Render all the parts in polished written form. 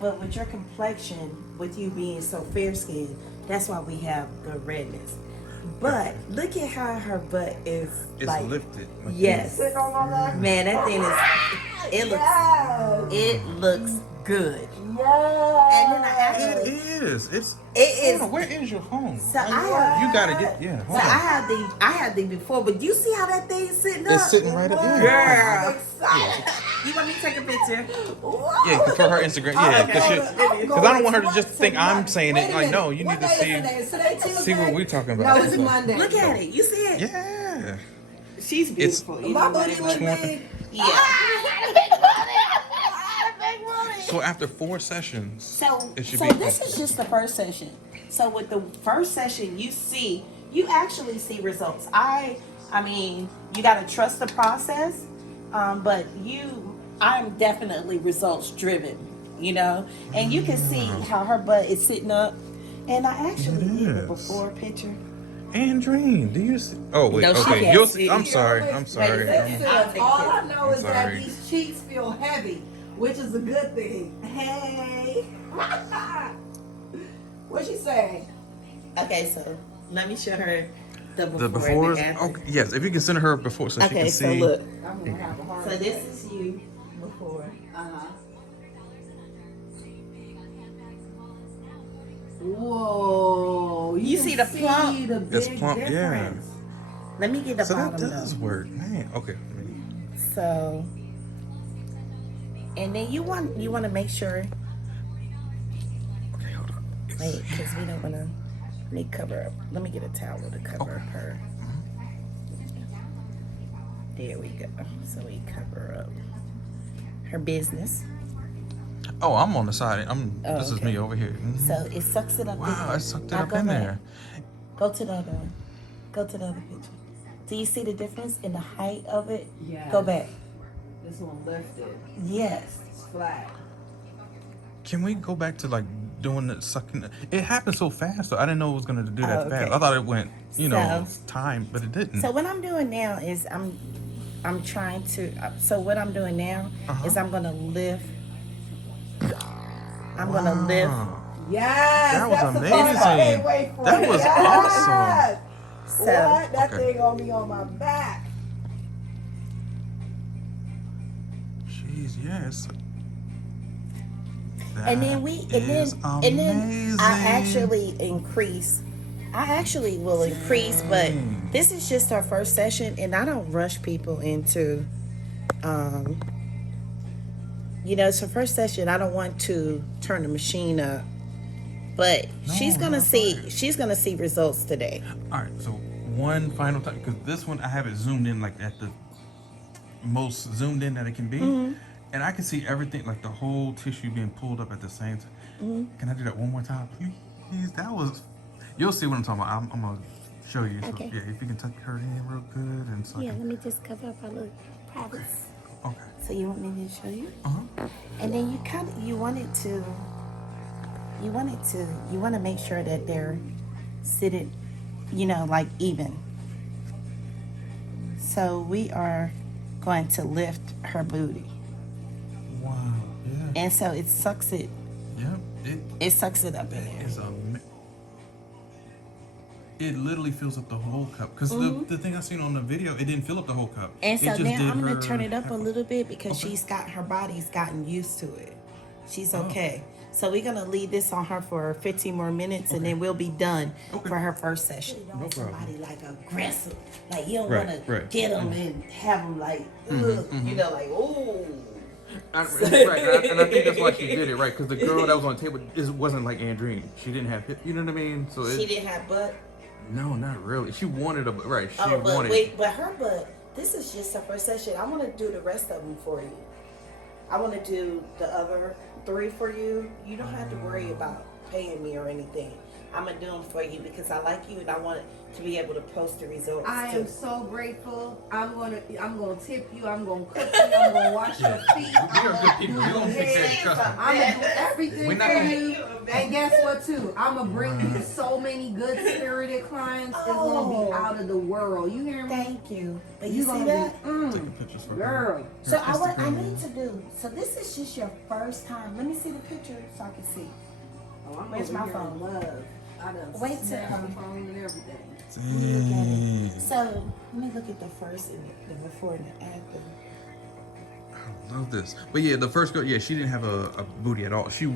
But with your complexion, with you being so fair skinned, that's why we have the redness. But look at how her butt is. It's like, lifted. Like yes. Man, that thing is. It looks good. Yeah. And then I actually. It is. It is. Hold on, where is your phone? So You gotta get. Yeah. Hold So on. I had these before, but you see how that thing's sitting up? It's sitting right up. Yeah. Girl. You want me to take a picture? Yeah, for her Instagram. Yeah, because I don't want her to just think I'm saying it. Like, no, you need to see what we're talking about. No, it's Monday. Look at it. You see it? Yeah. She's beautiful. My booty look big. Yeah. So after 4 sessions, So it should so be this is just the first session. So with the first session, you actually see results. I mean, you got to trust the process, but I'm definitely results driven, you know. And you can see how her butt is sitting up. And I actually did the before picture. Andreen, do you see? Oh wait, No, she okay. can't You'll see. see. I'm sorry. I'm sorry. Listen, all I know is that sorry. these cheeks feel heavy, which is a good thing. Hey. What's she saying? Okay, so let me show her the before. The before. And the after. Okay, yes, if you can send her before so she Okay, can so see. look. I'm gonna have a hard So this is you before. Whoa! You can see the plump? The It's big plump, yeah. difference. Let me get the So that bottom does though. work, man. Okay. So, and then you want to make sure. Okay, hold on. Wait, because we don't want to. Let me cover up. Let me get a towel to cover up her. There we go. So we cover up her business. Oh, I'm on the side. This is okay. me over here. Mhm. So it sucks it up. Wow, in it sucked it Now up go in back. there. Go to the other one. Go to the other picture. Do you see the difference in the height of it? Yeah. Go back. This one lifted. Yes. It's flat. Can we go back to like doing the sucking? It happened so fast, so I didn't know it was gonna do that Oh, okay. fast. I thought it went, So- time, but it didn't. So what I'm doing now is I'm trying to. So what I'm doing now is I'm gonna lift. I'm gonna lift. Wow. Yes, That was that's the part I amazing. can't wait for. That was awesome. So What? That Okay. thing on me on my back. Jeez, yes. and then I actually increase. I actually will increase, but this is just our first session, and I don't rush people into. It's her first session. I don't want to turn the machine up, but she's gonna see results today. All right, so one final time, because this one I have it zoomed in like at the most zoomed in that it can be, and I can see everything, like the whole tissue being pulled up at the same time. Can I do that one more time, please? That was. You'll see what I'm talking about. I'm gonna show you. So, Okay. yeah, if you can tuck her in real good and so. Yeah, let me just cover up our little privates. Okay. So you want me to show you? Uh-huh. And then you want to make sure that they're sitting, like even. So we are going to lift her booty. Wow. Yeah. And so it sucks it. Yep. It sucks it up in there. It's it literally fills up the whole cup. Because the thing I seen on the video, it didn't fill up the whole cup. And so it just now did I'm gonna her turn it up a half. little bit because Okay. her body's gotten used to it. She's okay. So we're gonna leave this on her for 15 more minutes, and then we'll be done for her first session. You want problem. somebody like aggressive, like you don't Right, want to right. get them and have them like, like oh. Right, and I think that's why she did it, right? Because the girl that was on the table wasn't like Adrian. She didn't have hip, you know what I mean? So She didn't have butt. No, not really. She wanted a right. She But wanted. but her butt. This is just her first session. I want to do the rest of them for you. I want to do the other 3 for you. You don't have to worry about paying me or anything. I'm gonna do them for you because I like you and I want to be able to post the results. I too. am so grateful. I'm gonna tip you. I'm gonna cook you. I'm gonna wash your feet. We are good people. We're gonna fix that. Trust me. I'm gonna do everything We're for not gonna- you. And guess what too? I'm gonna bring you so many good spirited clients. It's gonna be out of the world. You hear me? Thank you. But you see gonna that? be, Taking pictures for her. girl. So I Instagram. need to do. So this is just your first time. Let me see the picture so I can see. Oh, I'm Where's over my here phone? in love. I done Wait till- snatched the phone and everything. Let me look at it. Dang. So let me look at the first and the before and the after. I love this. But yeah, the first girl, yeah, she didn't have a booty at all. She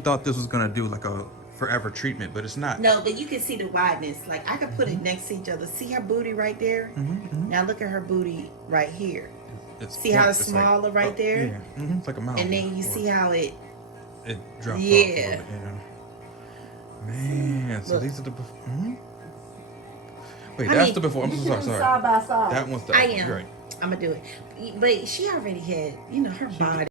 thought this was gonna do like a forever treatment, but it's not. No, but you can see the wideness. Like I could put it next to each other. See her booty right there? Now look at her booty right here. It's See how plump. it's like- smaller right there? Yeah, it's like a mountain. And then you Or see how it it dropped Yeah. off a little bit, Man, so Look. these are the before. Wait, I that's mean, the before. I'm You so put sorry. them Sorry. side by side. That one's the. I You're am. right. I'm gonna do it. But she already had, her body.